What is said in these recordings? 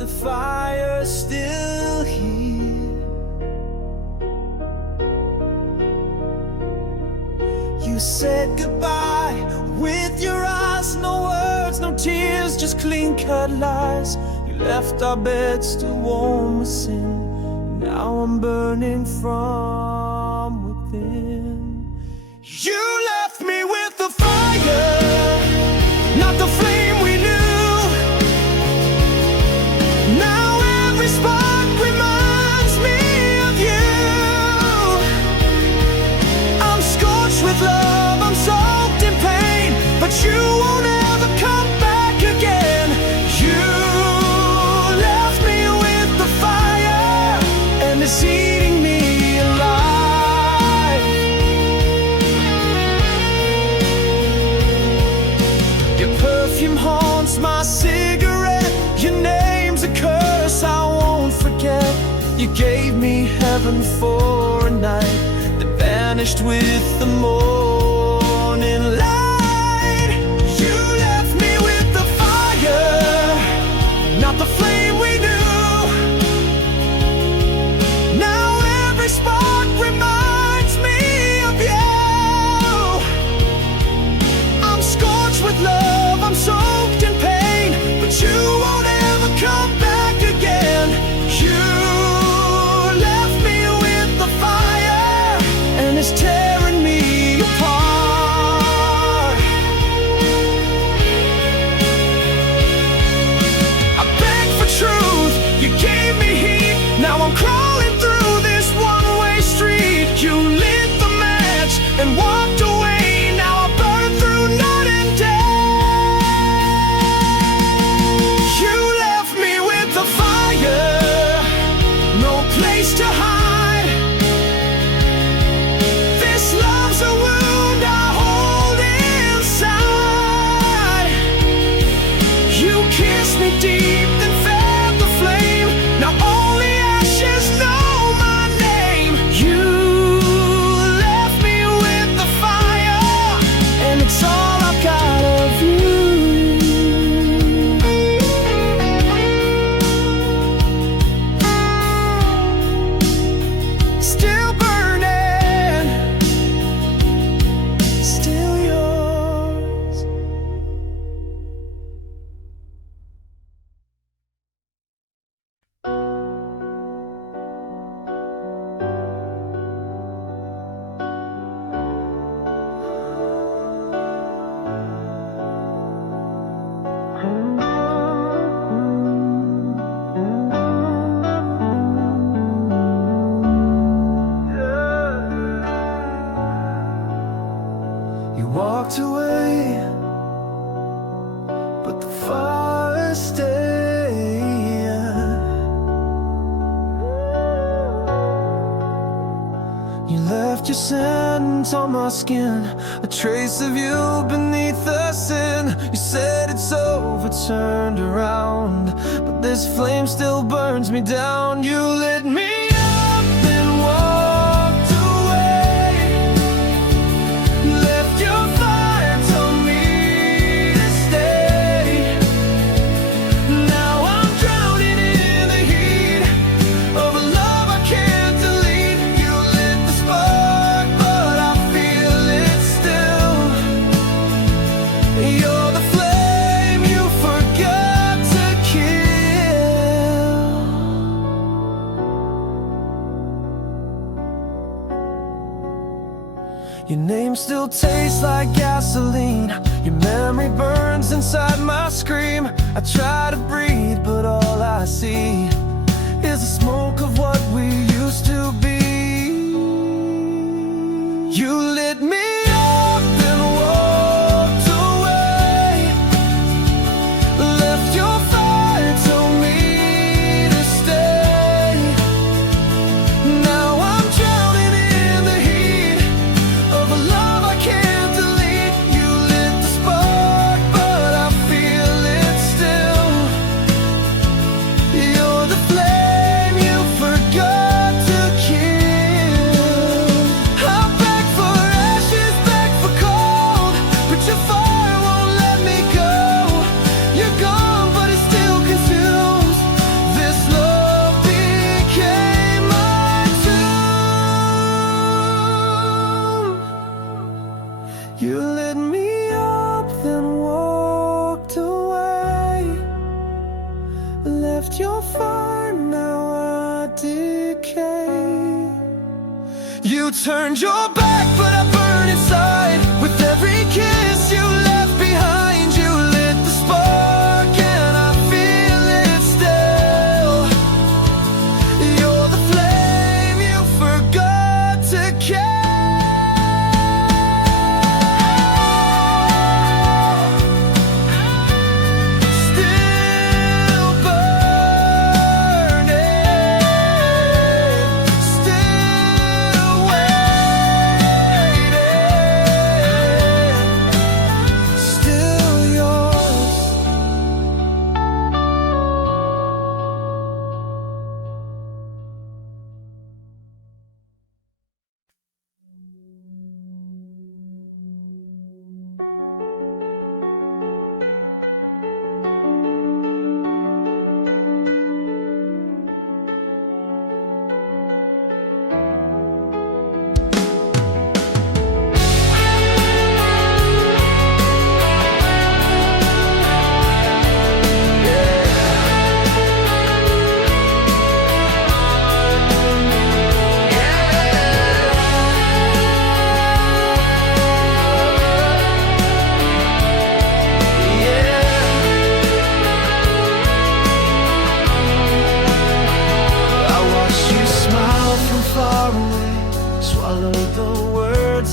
the fire still here. You said goodbye with your eyes, no words, no tears, just clean-cut lies. You left our bed still warm with sin. Now I'm burning from within. You left me with the fire, not the flame we knew. Now every spark reminds me of you. I'm scorched with love, I'm soaked in pain, but you won't ever come back again. You left me with the fire, and it's eating me alive. Your perfume haunts my cigarette, your name's a curse I won't forget. You gave me heaven for a night that vanished with the morning light. You left me with the fire, not the flame we knew. Now every spark reminds me of you. I'm scorched with love, I'm soaked in pain, but you won't ever come back again. You left me with the fire, and it's tearing me apart. I begged for truth, you gave me heat. Now I'm crawling through this one-way street. You lit the match and walked away. Now I burn through night and day. You left me with the fire, no place to hide. This love's a wound I hold inside. You kissed me deep, then fed the flame. Now only ashes know my name. You left me with the fire, and it's all I've got of you. Still burning, still yours. You walked away, but the fire stayed. You left your scent on my skin, a trace of you beneath the sin. You said it's over, turned around, but this flame still burns me down. You lit me up, then walked away. Left your fire, told me to stay. Now I'm drowning in the heat of a love I can't delete. You lit the spark, but I feel it still. You're the flame you forgot to kill. Your name still tastes like gasoline. Your memory burns inside my scream. I try to breathe, but all I see is the smoke of what we used to be. You lit me up, then walked away. Left your fire, told me to stay. Now I'm drowning in the heat of a love I can't delete. You lit the spark, but I feel it still. You're the flame you forgot You turned your back, but I burn inside. With every kiss you left behind, you lit the spark, and I feel it still. You're the flame you forgot to kill.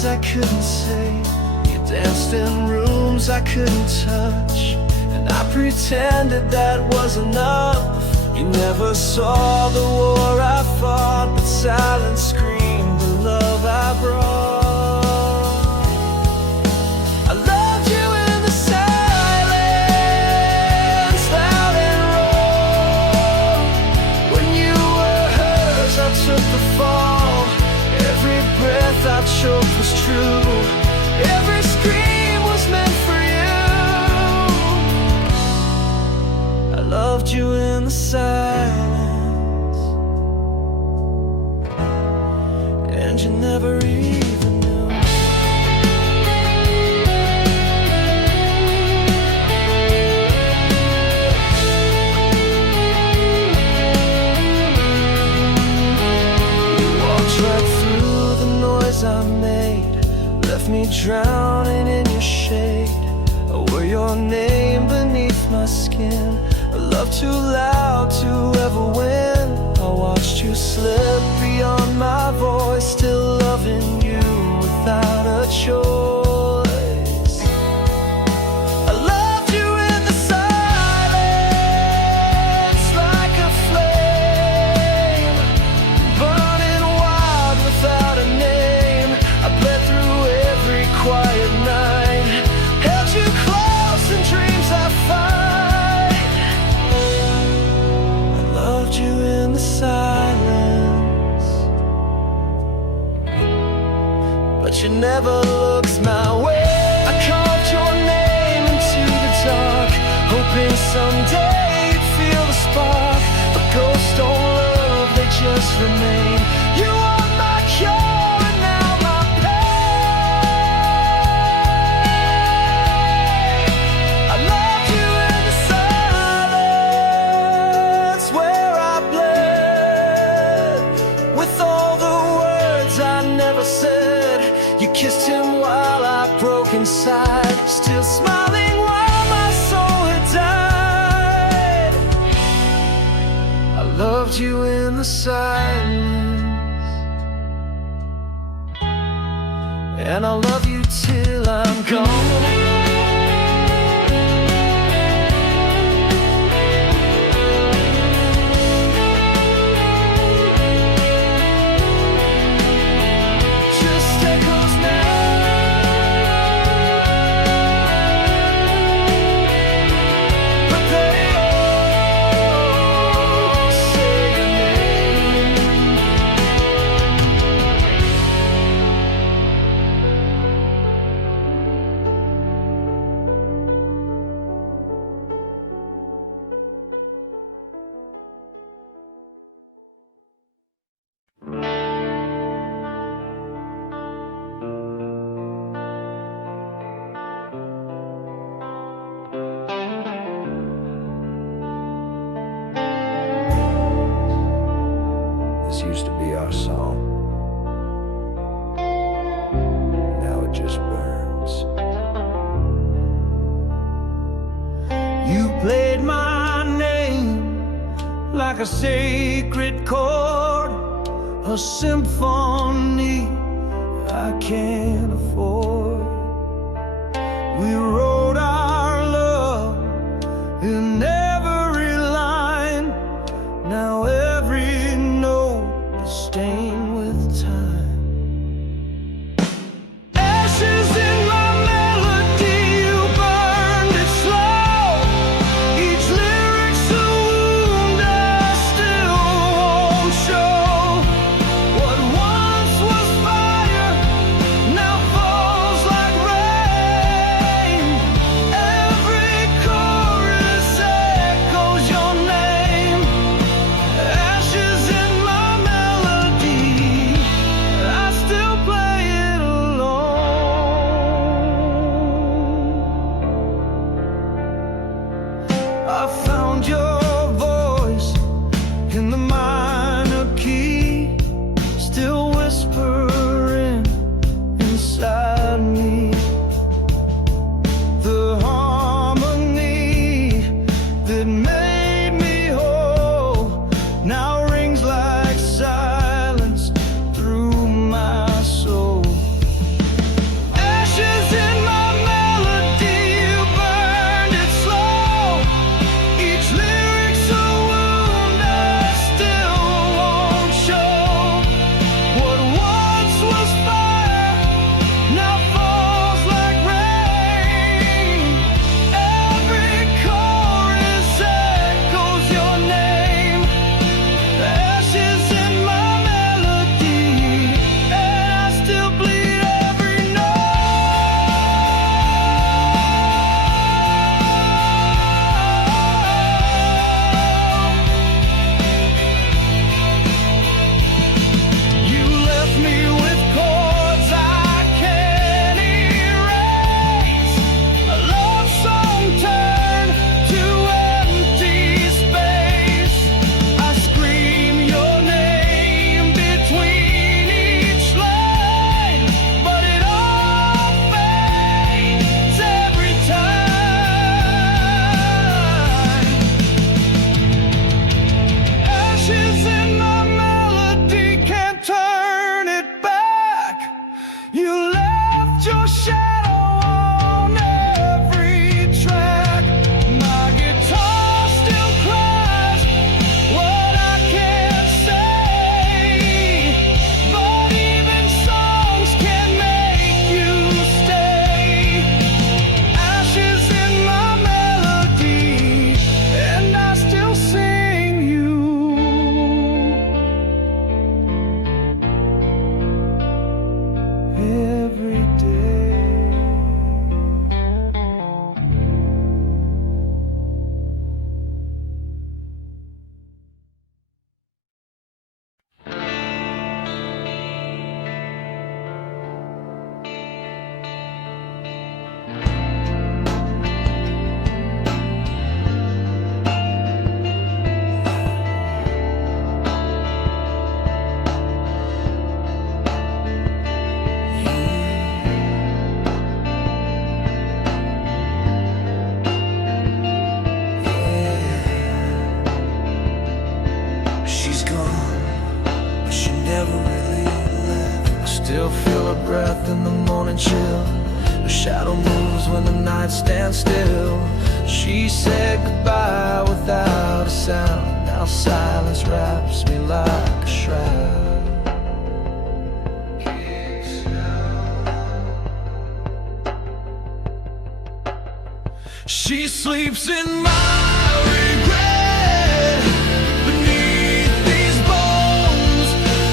I couldn't say. You danced in rooms I couldn't touch, and I pretended that was enough. You never saw the war I fought, but silence screamed the love I brought. I loved you in the silence, loud and raw. When you were hers, I took the fall. Every breath I choked was true. Every scream was meant for you. I loved you in the silence, and you never even knew. You walked right through the noise I made, left me drowning in your shade. I wore your name beneath my skin, a love too loud to ever win. I watched you slip beyond my voice, still loving you without a choice. I loved you in the silence, like a flame, burning wild without a name. I bled through every quiet night, held you close in dreams I fight. I loved you in the silence, but you never looked my way. I carved your name into the dark, hoping someday you'd feel the spark. But ghosts don't love, they just remain. You are my cure and now my pain. I loved you in the silence, where I bled with all the words I never said. You kissed him while I broke inside, still smiling while my soul had died. I loved you in the silence, and I'll love you till I'm gone. played my name like a sacred chord, a symphony I can't afford. We wrote our love in every line. Now every note is stained with time. Ashes in my melody, you burned it slow. Each lyric's a wound I still won't show. What once was fire now falls like rain. Every chorus echoes your name. Ashes in my melody, I still play it alone. I found your voice in the minor key, still whispering inside me. The harmony that made me whole now rings like silence through my soul. Ashes in my melody, you burned it slow. Each lyric's a wound I still won't show. What once was fire now falls like rain. Every chorus echoes your name. Ashes in my melody, and I still bleed every note. You left me with chords I can't erase. A love song turned to empty space. I scream your name between each line, but it all fades every time. Ashes in my melody, can't turn it back. You left your shadow on every track. My guitar still cries what I can't say, but even songs can make you stay. Ashes in my melody, and I still sing you every day. She's gone, but she never really left. I still feel her breath in the morning chill. Her shadow moves when the night stands still. She said goodbye without a sound. Now silence wraps me like a shroud. She sleeps in my regret. Beneath these bones,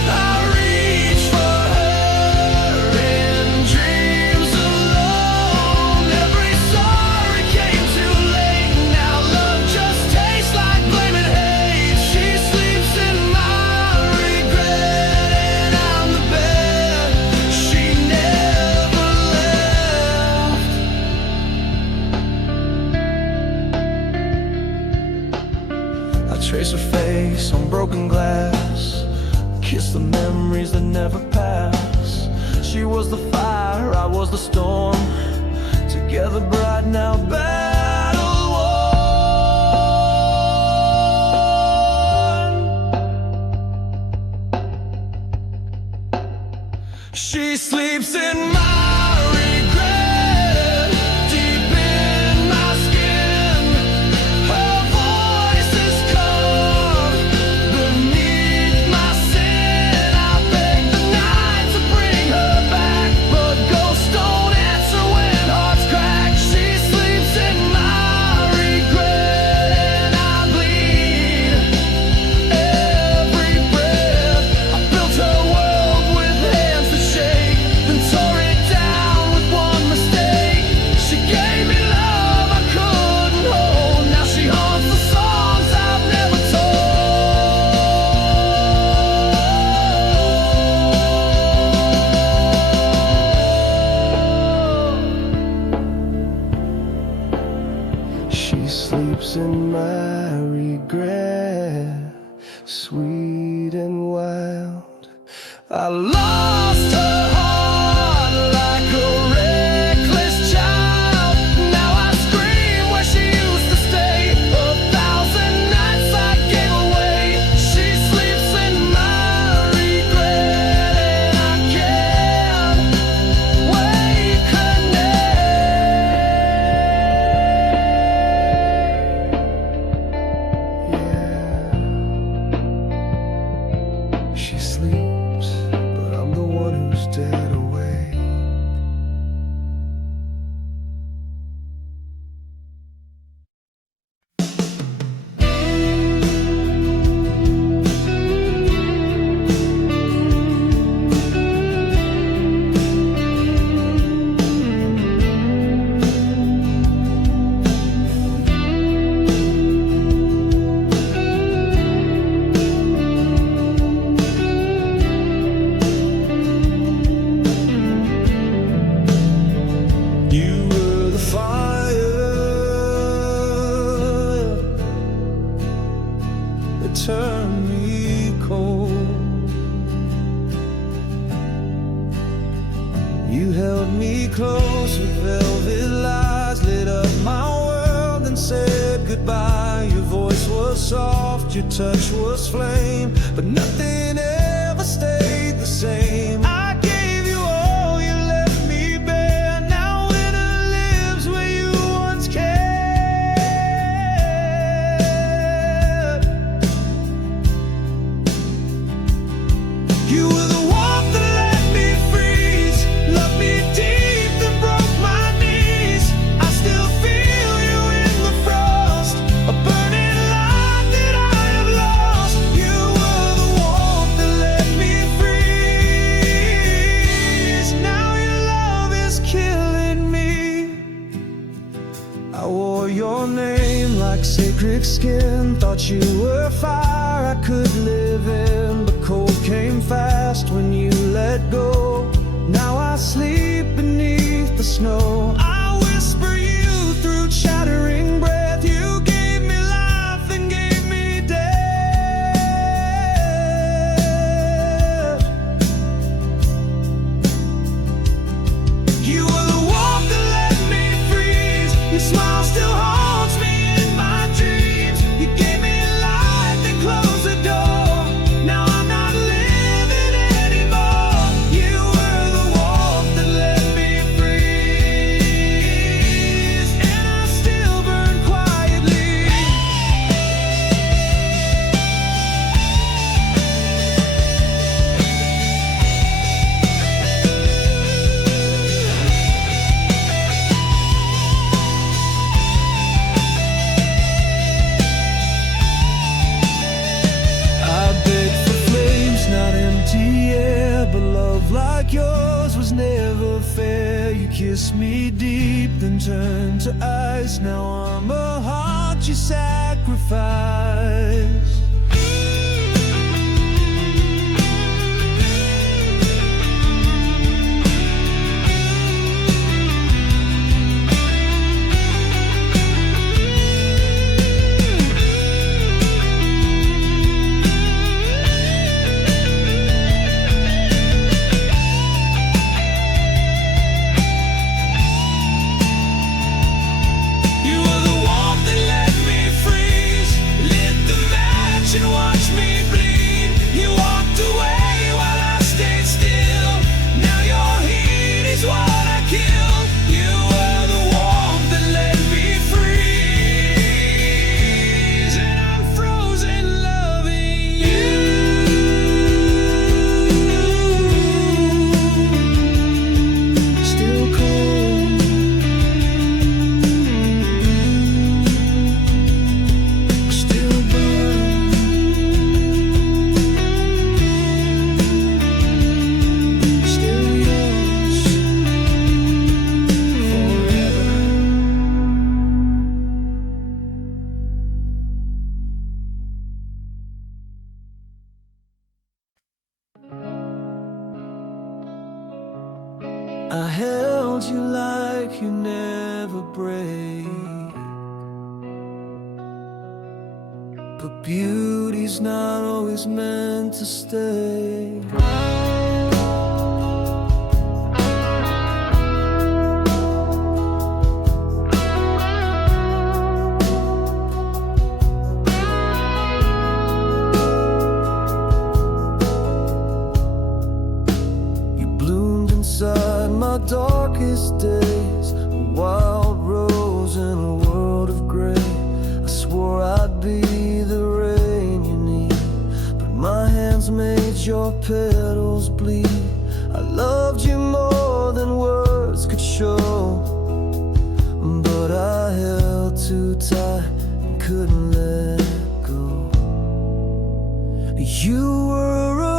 I reach for her in dreams alone. Every sorry came too late. Now love just tastes like blame and hate. She sleeps in my regret, and I'm the bed she never left. I trace her face on broken glass, kiss the memories that never pass. She was the fire, I was the storm, together bright now battle worn. She sleeps in my regret, deep in my skin. Her voice is calm beneath my sin. I beg the night to bring her back, but ghosts don't answer when hearts crack. She sleeps in my regret, and I bleed every breath. I built her world with hands that shake, then tore it down with one mistake. She gave me love I couldn't hold. Now she haunts the songs I've never told. She sleeps in my regret, sweet and wild. I lost her heart like a reckless child. Now I scream where she used to stay. 1,000 nights I gave away. She sleeps in my regret, and I can't wake her name. Yeah, she sleeps, but I'm the one who's dead away. You were the fire that turned me cold. You held me close with velvet lies, lit up my world and said goodbye. Your voice was soft, your touch was flame, but nothing ever stayed the same. I gave you all, you left me bare. Now winter lives where you once cared. You were the warmth that let me freeze, loved me deep then broke my knees. I still feel you in the frost, a burning light that I have lost. You were the warmth that let me freeze. Now your love is killing me. I wore your name like sacred skin, thought you were fire I could live in, but cold came fast when you let go. Now I sleep beneath the snow. I whisper you through chattering breath. You gave me life and gave me death. You were the warmth that let me freeze. Your smile still haunts me in my dreams. You gave me light, then closed the door. Now I'm not living anymore. You were the warmth that let me freeze, and I still burn quietly. I begged for flames, not empty air, but love like yours was never fair. You kissed me deep, then turned to ice. Now I'm a heart you sacrificed. You were the warmth that let me free. but beauty's not always meant to stay. Inside my darkest days, a wild rose in a world of gray. I swore I'd be the rain you need, but my hands made your petals bleed. I loved you more than words could show, but I held too tight and couldn't let go. You were a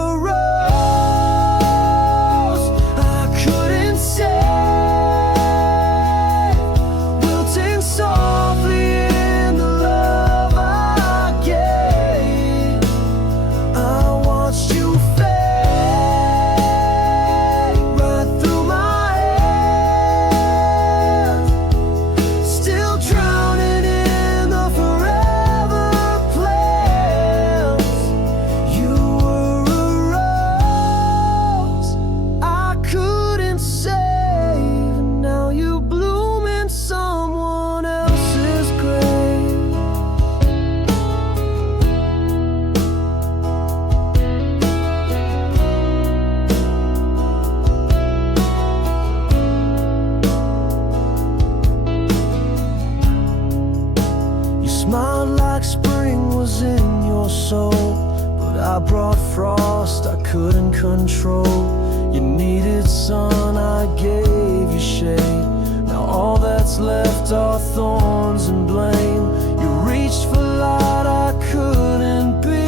I brought frost I couldn't control. You needed sun, I gave you shade. Now all that's left are thorns and blame. You reached for light I couldn't be.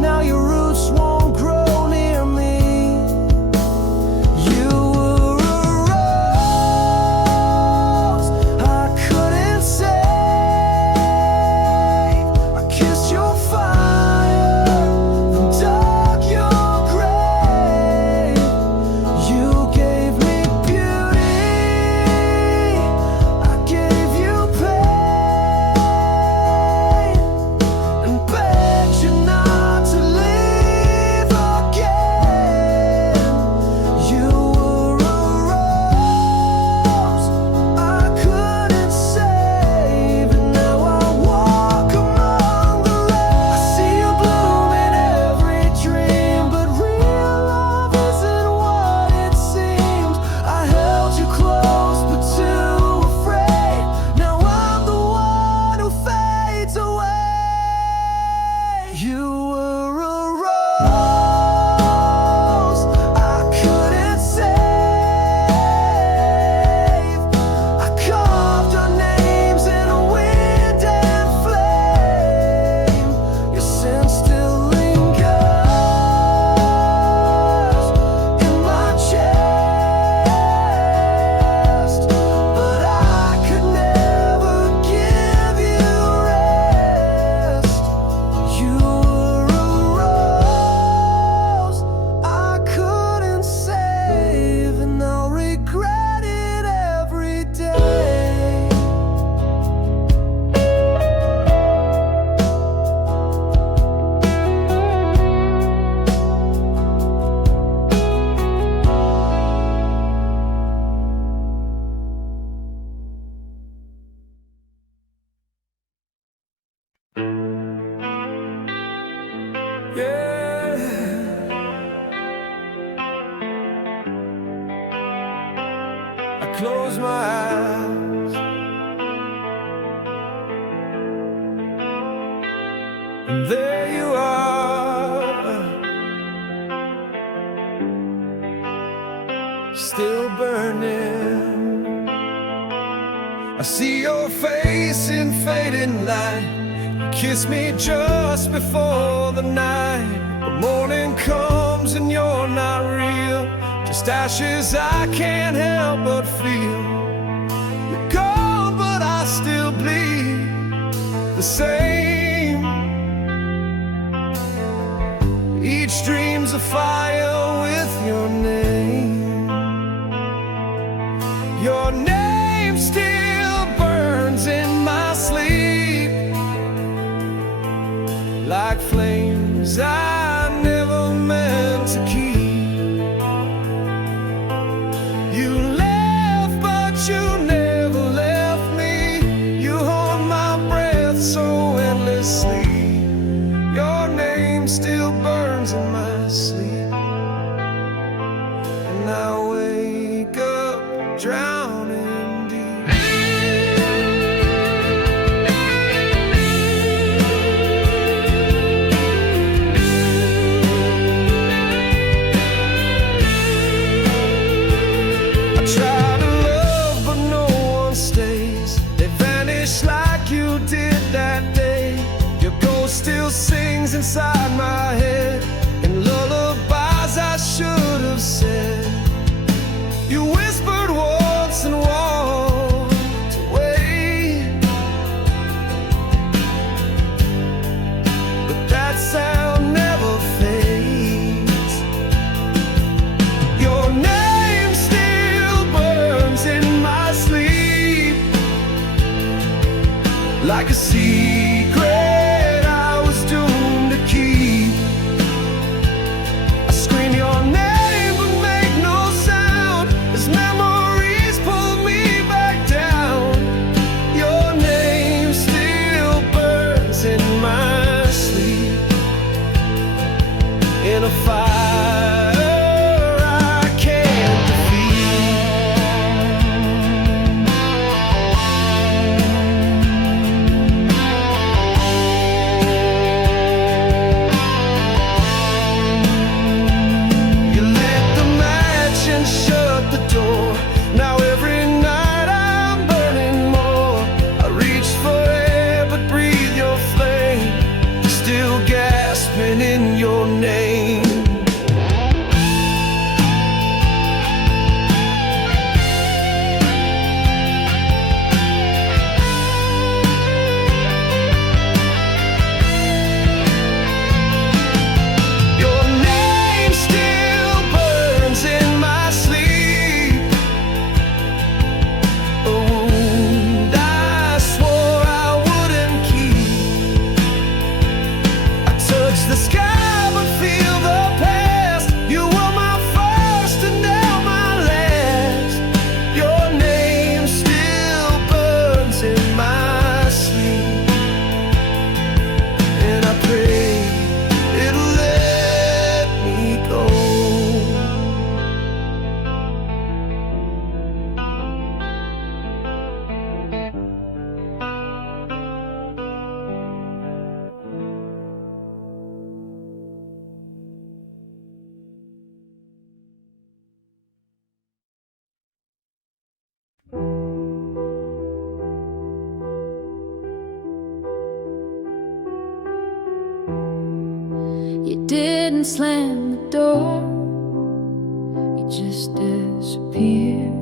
Now your roots won't grow near me. You were a rose I couldn't save. I close my eyes and there you are, still burning. I see your face in fading light. You kiss me just before the night. The morning comes and you're not real, just ashes I can't help but feel. You're gone but I still bleed the same. Each dream's a fire with your name. Your name still burns in my like flames I never meant to keep. You left, but you never left me. You hold my breath so endlessly. Your name still burns in my sleep, and I wake up drowning deep. I try to love, but no one stays. They vanish like you did that day. Your ghost still sings inside my head, and lullabies I should have said. You whispered once and walked away, but that sound never fades. Your name still burns in my sleep, like a secret I was doomed to keep. I scream your name but make no sound, as memories pull me back down. Your name still burns in my sleep, in a fire I can't shut the door. Now every night I'm burning more. I reach for air but breathe your flame, still gasping in your name. Your name still burns in my sleep, a wound I swore I wouldn't keep. I touch the sky but feel the past. You were my first and now my last. Your name still burns in my sleep, and I pray it'll let me go. You didn't slam the door, you just disappeared.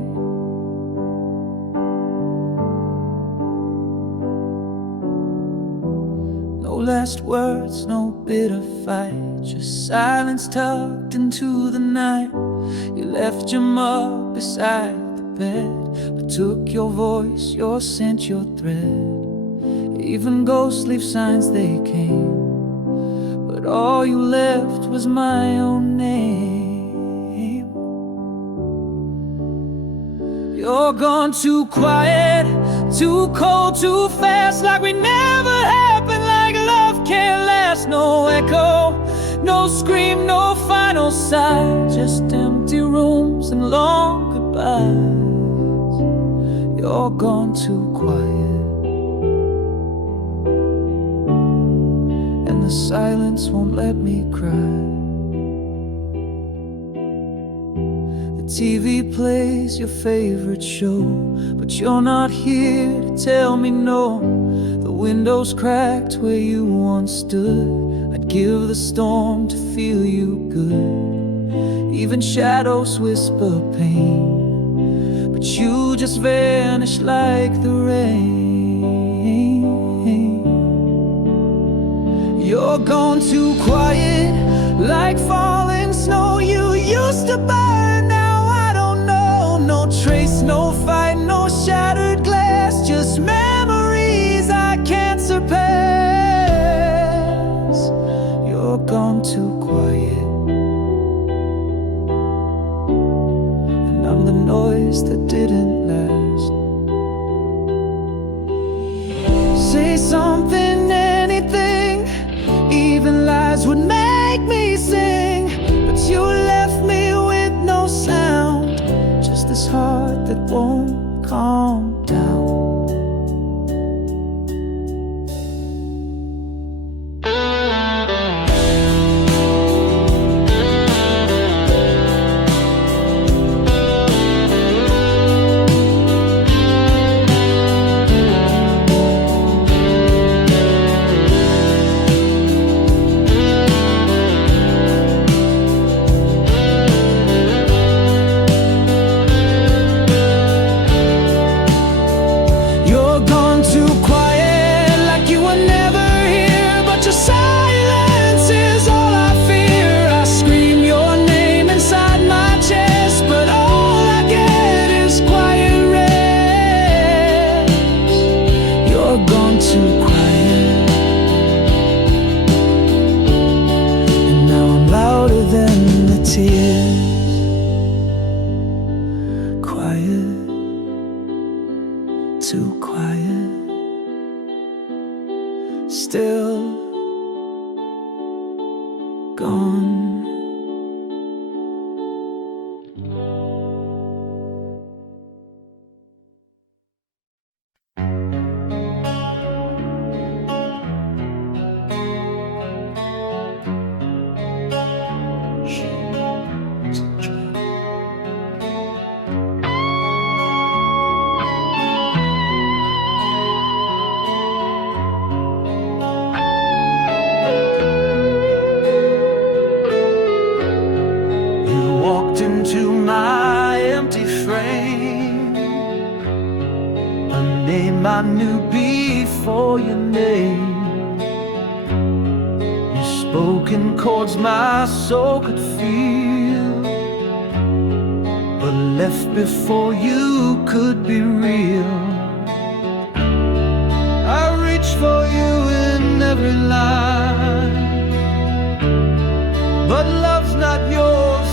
No last words, no bitter fight, just silence tucked into the night. You left your mug beside the bed, but took your voice, your scent, your thread. Even ghosts leave signs they came, but all you left was my own name. You're gone too quiet, too cold, too fast, like we never happened, like love can't last. No echo, no scream, no final sigh, just empty rooms and long goodbyes. You're gone too quiet, and the silence won't let me cry. The TV plays your favorite show, but you're not here to tell me no. The window's cracked where you once stood. I'd give the storm to feel you good. Even shadows whisper pain, but you just vanish like the rain. You're gone too quiet, like falling snow. You used to burn, now I don't know. No trace, no fight, no shattered glass, just memories I can't surpass. say something, anything, even lies would make me sing. But you left me with no sound, just this heart that won't calm down. Too quiet, still gone. Into my empty frame, a name I knew before your name. You spoke in chords my soul could feel, but left before you could be real. I reached for you in every line, but love's not yours.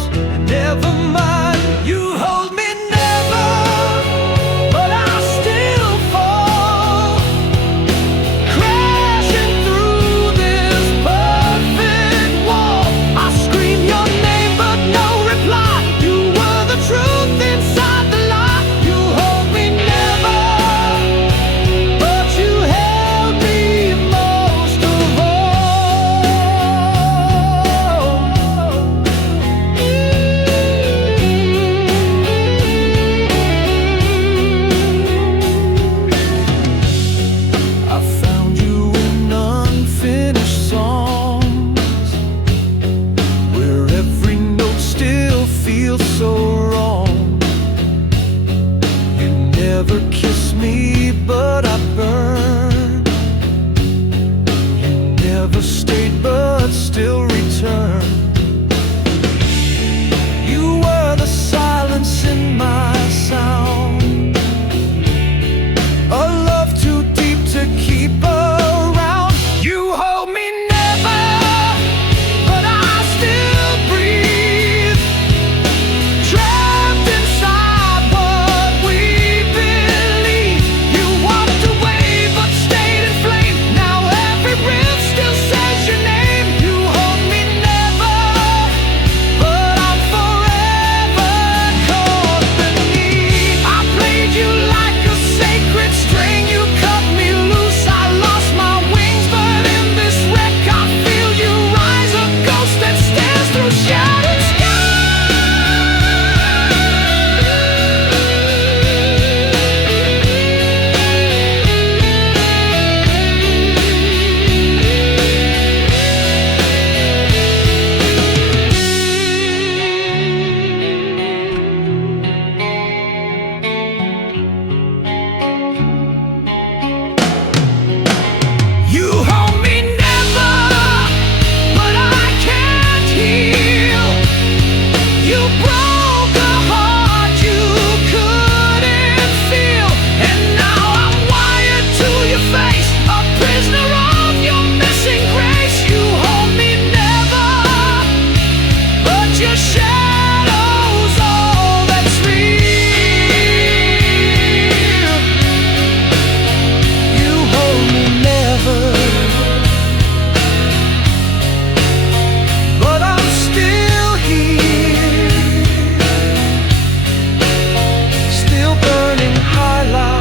Never mind, you hold me never, but I still fall, crashing through this perfect wall. I scream your name, but no reply. You were the truth inside the lie. You hold me never, but you held me most of all. So wrong. You never kissed me, but I burned. You never stayed, but still returned. You were the silence in my sound, a love too deep to keep around. You hold me never, but I still breathe. Trapped inside what we believe. You walked away but stayed in flame. Now every breath still says your name. You hold me never, our lives.